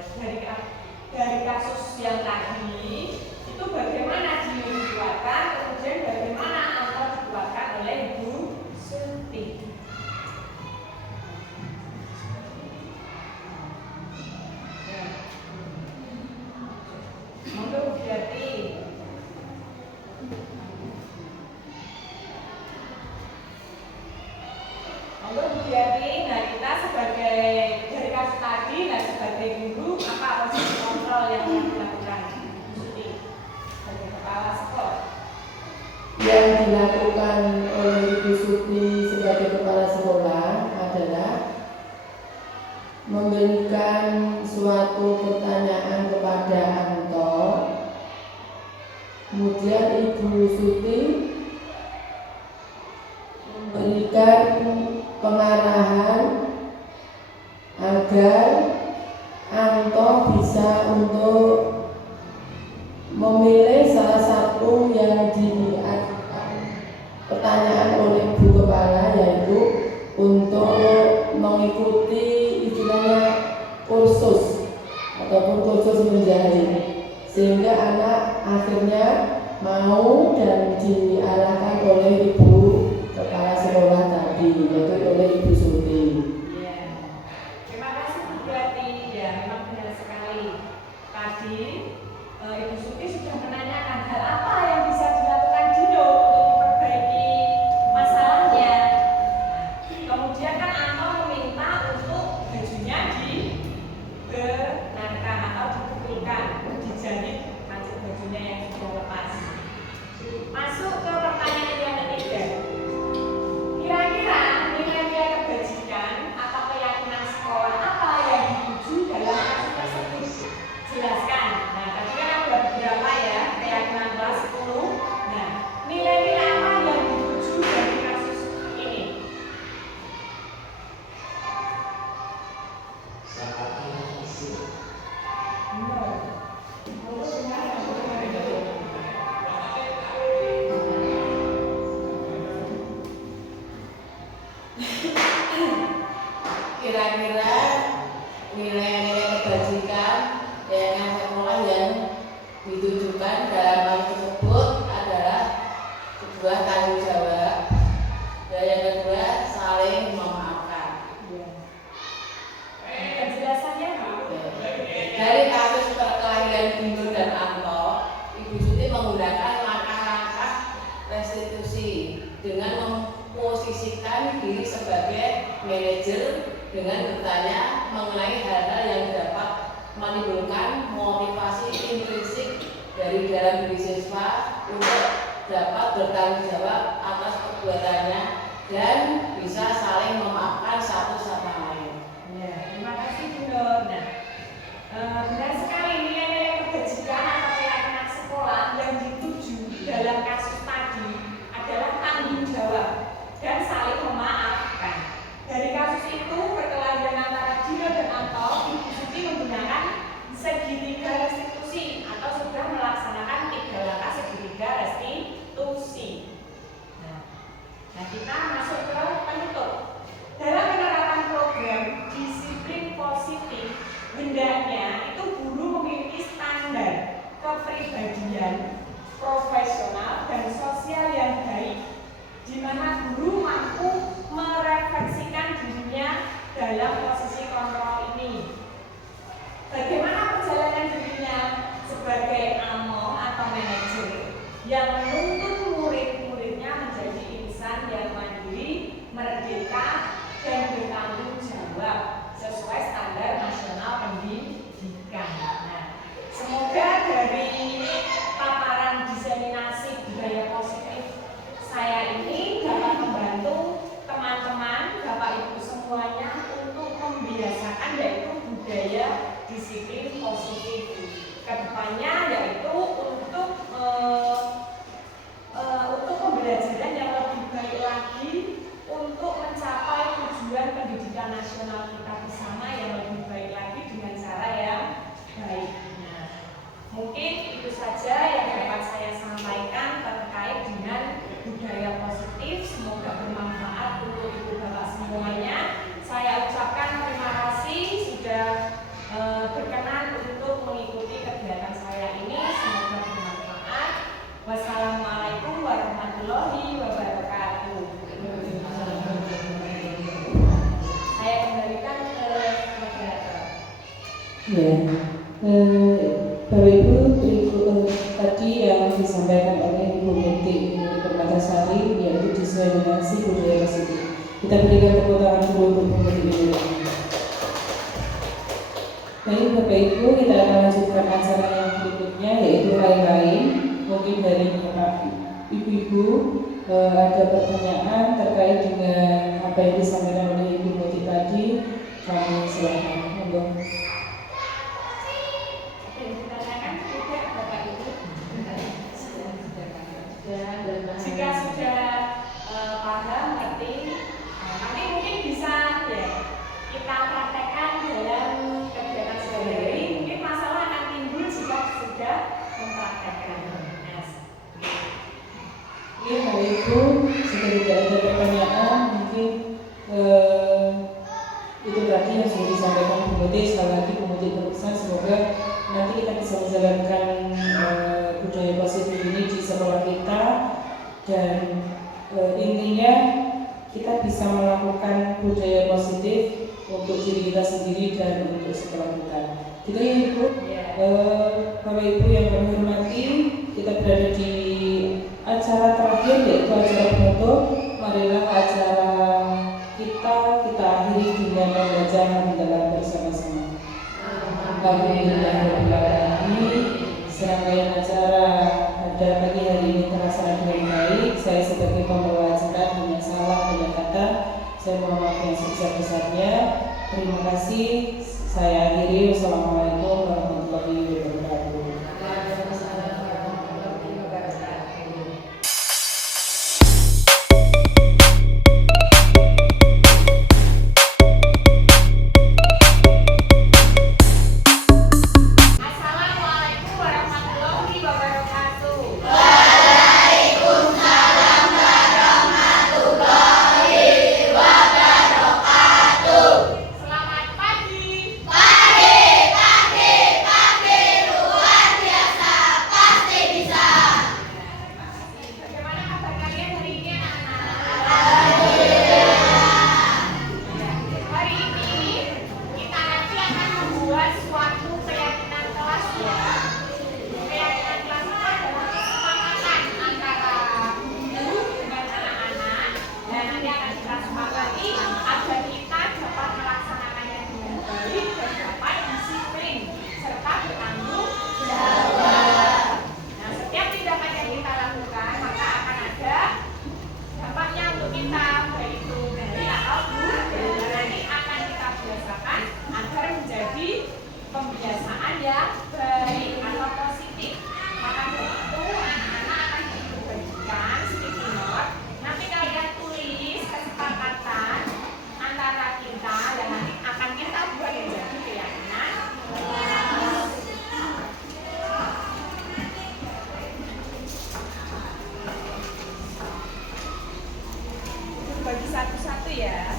dari kasus yang tadi itu bagaimana Dino dikuatkan, kemudian bagaimana Anto dikuatkan oleh Ibu Suti? Monggo Bu Yati. Monggo Bu Yati. Nah, kita sebagai dari kasus tadi, nah sebagai guru, apa posisi kontrol yang dilakukan Bu Suti sebagai kepala sekolah? Yang dilakukan oleh Ibu Suti sebagai kepala sekolah adalah memberikan suatu pertanyaan kepada Anto. Kemudian Ibu Suti memberikan pengarahan agar Anto bisa untuk memilih salah satu yang pertanyaan oleh Bu Kepala, yaitu untuk mengikuti istilahnya kursus ataupun kursus menjahit, sehingga anak akhirnya mau dan diarahkan oleh Ibu Kepala sekolah tadi, yaitu oleh Ibu Suti. Ya. Terima kasih Bu Yati. Ya, memang benar sekali. Tadi Ibu Suti sudah menanyakan hal apa yang bisa dilakukan Dino untuk diperbaiki masalahnya. Nah, kira-kira nilai-nilai kebajikan dengan sekolah yang ditujukan dalam hal tersebut adalah sebuah tanggung jawab, dan yang kedua saling memaafkan. Penjelasannya Bu. Dari kasus perkelahian Binur dan Anto, Ibu Suti menggunakan langkah-langkah restitusi dengan memposisikan diri sebagai manajer dengan bertanya mengenai hal-hal yang dapat menimbulkan motivasi intrinsik dari dalam diri siswa untuk dapat bertanggung jawab atas perbuatannya dan bisa saling memaafkan satu sama lain. Ya, terima kasih Bu Nur. Nah, benar sekali nilai-nilai kebajikan atau keyakinan sekolah yang dituju dalam kasus tadi adalah tanggung jawab dan saling memaafkan. Dari kasus itu, perkelahian antara Dino dan Anto, Ibu Suti menggunakan segitiga restitusi atau sudah melaksanakan 3 langkah segitiga restitusi. Nah, kita masuk ke penutup. Dalam penerapan program disiplin positif, hendaknya itu guru memiliki standar kepribadian, profesional, dan sosial yang baik, di mana guru mampu merefleksikan dirinya dalam posisi kontrol ini. Bagaimana perjalanan dirinya sebagai amo atau manajer yang menuntun murid-muridnya menjadi insan yang mandiri, merdeka, dan bertanggung jawab sesuai standar nasional pendidikan. Nah, semoga dari paparan diseminasi budaya positif saya ini dapat membantu teman-teman, Bapak Ibu semuanya untuk membiasakan yaitu budaya disiplin positif. Kedepannya yaitu untuk pembelajaran yang lebih baik lagi untuk mencapai tujuan pendidikan nasional kita bersama yang lebih baik lagi dengan cara yang baik. Nah, mungkin itu saja yang dapat saya sampaikan terkait dengan budaya positif. Semoga bermanfaat untuk Ibu Bapak semuanya. Saya ucapkan terima kasih sudah berkenan untuk mengikuti kegiatan saya ini. Semoga bermanfaat. Wassalamualaikum warahmatullahi wabarakatuh. Saya kembalikan ke moderator. Ya, Bapak Ibu, tadi yang disampaikan oleh Ibu Meti Permatasari yaitu diseminasi budaya positif. Kita berikan tepuk tangan dulu untuk Bu Meti ini. Baik Bapak Ibu, kita akan lanjutkan acara yang berikutnya yaitu lain-lain. Mungkin dari Ibu-ibu ada pertanyaan terkait dengan apa yang disampaikan oleh Ibu Meti tadi, kami silakan. Monggo. Jika sudah paham, ngerti, nanti mungkin bisa ya kita praktekkan dalam kegiatan sehari-hari. Mungkin masalah akan timbul jika sudah mempraktekkan. Iya, Bapak Ibu, jika tidak ada pertanyaan, mungkin itu tadi yang sudah disampaikan Bu Meti. Sekali lagi Bu Meti berpesan semoga nanti kita bisa menjalankan budaya positif ini di sekolah kita, dan intinya kita bisa melakukan budaya positif untuk diri kita sendiri dan untuk sekolah kita. Gitu ya Ibu. Bapak Ibu yang kami hormati, kita berada di acara terakhir yaitu acara penutup. Marilah acara kita akhiri dengan membaca hamdalah bersama-sama. Alhamdulillahirobbilalamin. Serangkaian acara pada pagi hari ini terlaksana dengan baik. Saya sebagai pembawa acara hanya salah banyak kata. Saya mohon maaf yang sebesar-besarnya. Terima kasih. Saya akhiri. Wassalamualaikum warahmatullahi wabarakatuh. Assalamualaikum warahmatullahi wabarakatuh. satu ya.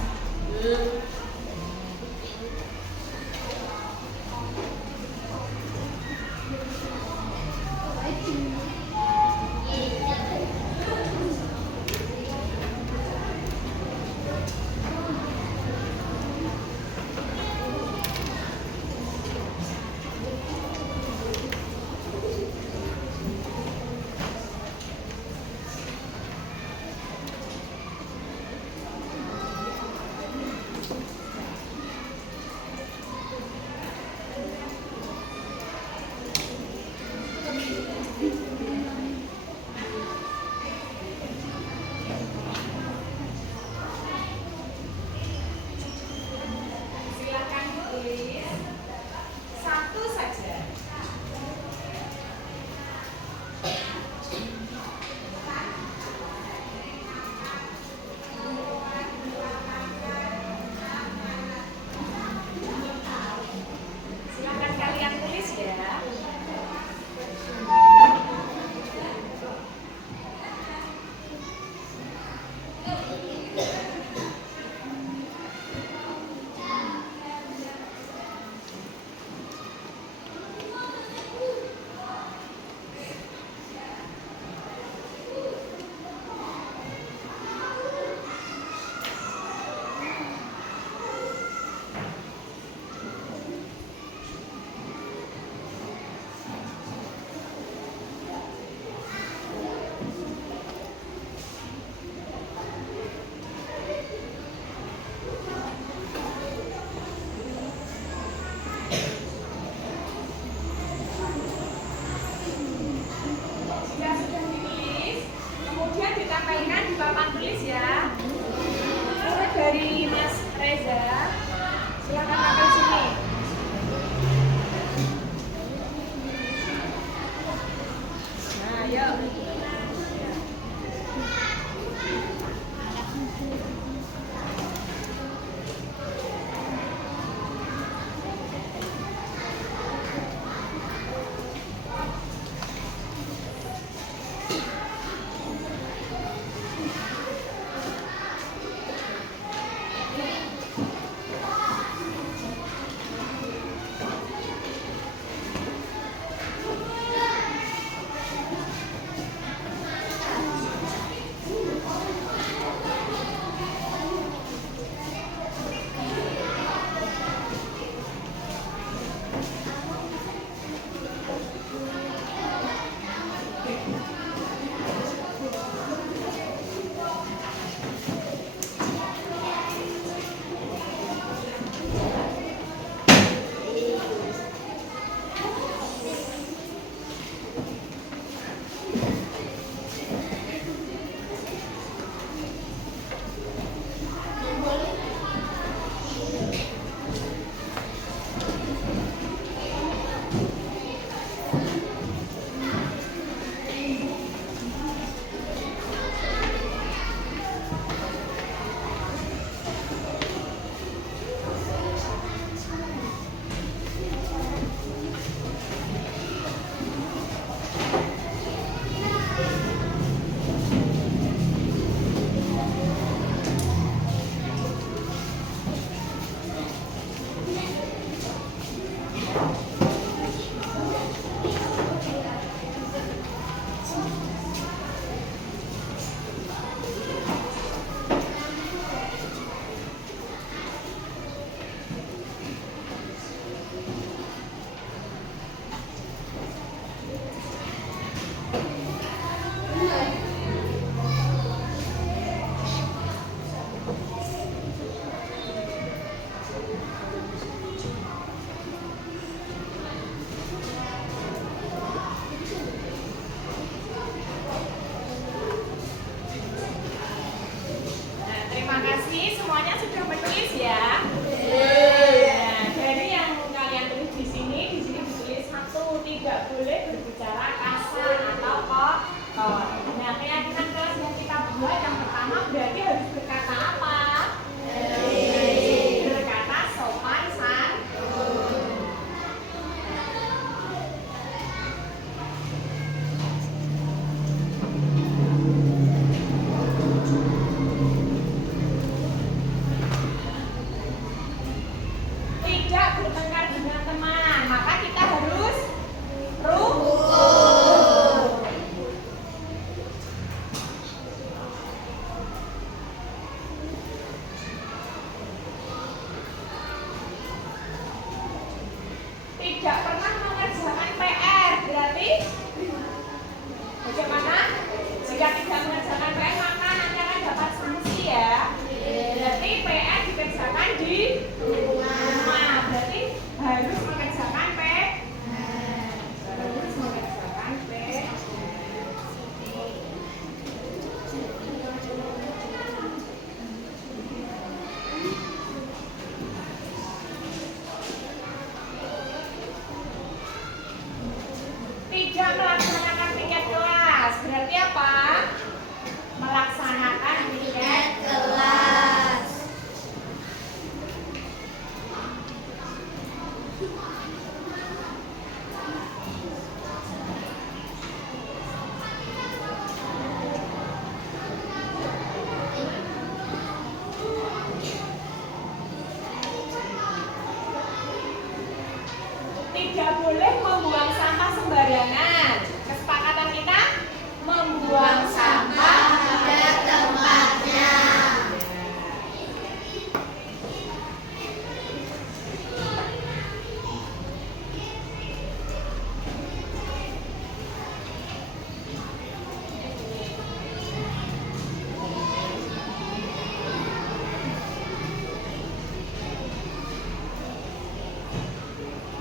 Silakan tulis satu saja. Silakan kalian tulis ya. Jika sudah ditulis, kemudian ditempelkan di papan tulis ya. Mulai dari Mas Reza, silakan tampil sini. Nah, yuk. tidak pernah mengerjakan PR. Berarti bagaimana? Jika tidak mengerjakan PR maka nanti akan dapat sanksi ya. Berarti PR dikerjakan di rumah. Berarti harus mengerjakan PR. Harus mengerjakan PR. Tidak melaksanakan piket kelas. Berarti apa? Melaksanakan piket kelas. Tidak boleh membuang sampah sembarangan. Kesepakatan kita membuang sampah pada tempatnya.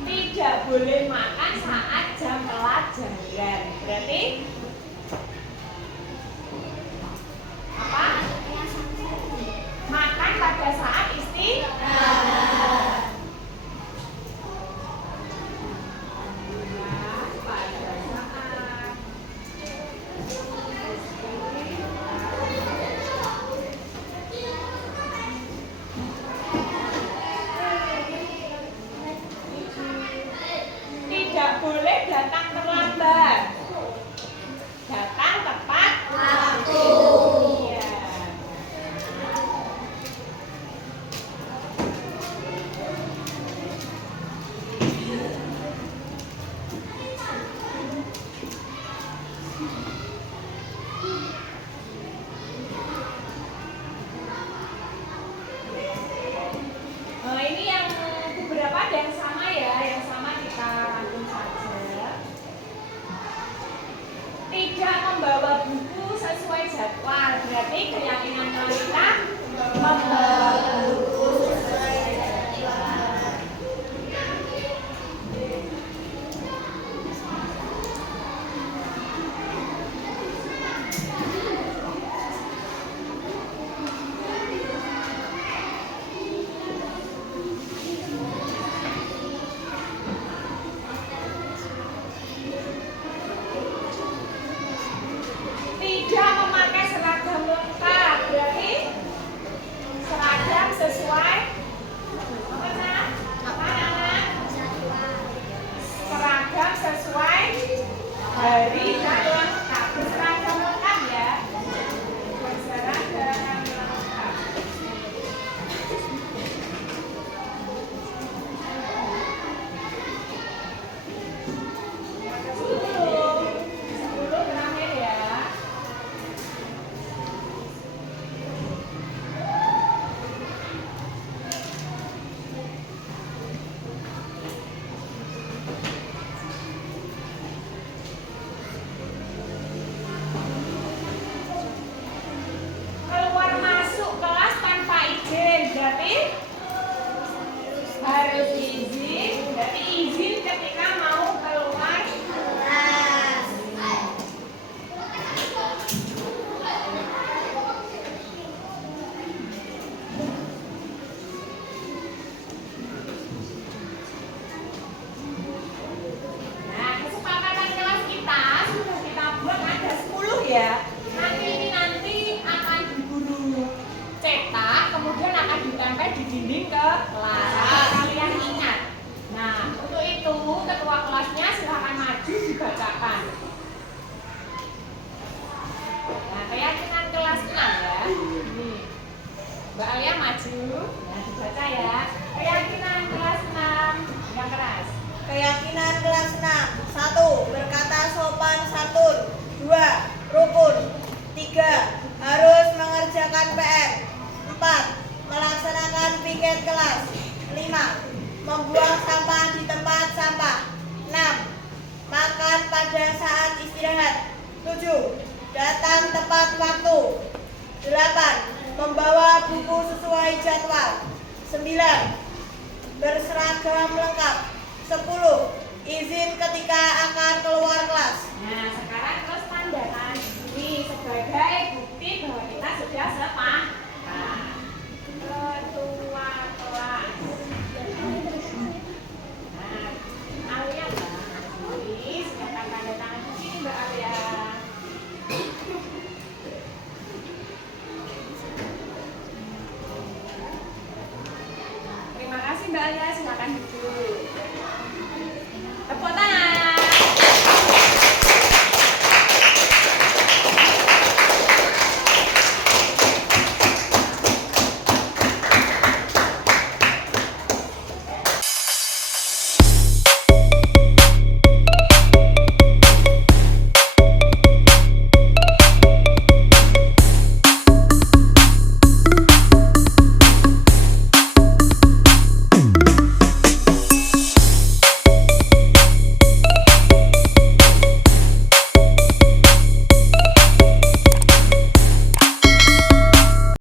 Tidak boleh makan saat jam pelajaran. Berarti apa? Makan pada saat istirahat. Pada saat tidak boleh datang terlambat. Datang tepat waktu. Iya. Nah, ini yang beberapa ada yang sama ya, yang sama kita rangkum saja. Tidak membawa buku sesuai jadwal. Berarti keyakinan kita membawa buku sesuai jadwal. Tidak memakai seragam lengkap. Berarti seragam sesuai apa? Seragam sesuai hari dan lengkap. Berseragam lengkap ya. Berseragam lengkap. Yang ke-10 terakhir ya. Keluar masuk kelas tanpa izin. Berarti harus izin. Berarti izin ketika mau keluar kelas. Nah, kesepakatan kelas kita sudah kita buat ada 10 ya. Nanti akan diburu cetak, kemudian akan ditempel di dinding ke kelas. Kalian ingat. Nah, untuk itu ketua kelasnya silahkan maju dibacakan. Nah, keyakinan kelas 6 ya. Ini. Mbak Alia maju. Nah, dibaca ya. Keyakinan kelas 6 yang keras. Keyakinan kelas 6. 1. Berkata sopan santun. 2. Rukun. 3. Harus mengerjakan PR. 4. Melaksanakan piket kelas. 5. Membuang sampah di tempat sampah. pada saat istirahat. 7. Datang tepat waktu. 8. Membawa buku sesuai jadwal. 9. Berseragam lengkap. 10. Izin ketika akan keluar kelas. Nah, sekarang terus tanda tangan di sini sebagai bukti bahwa kita sudah sepakat. Ketua kelas. Nah, Alia Mbak. Jadi, silakan tanda tangan di sini Mbak Alia. Terima kasih Mbak Alia, silakan duduk. Tepuk tangan.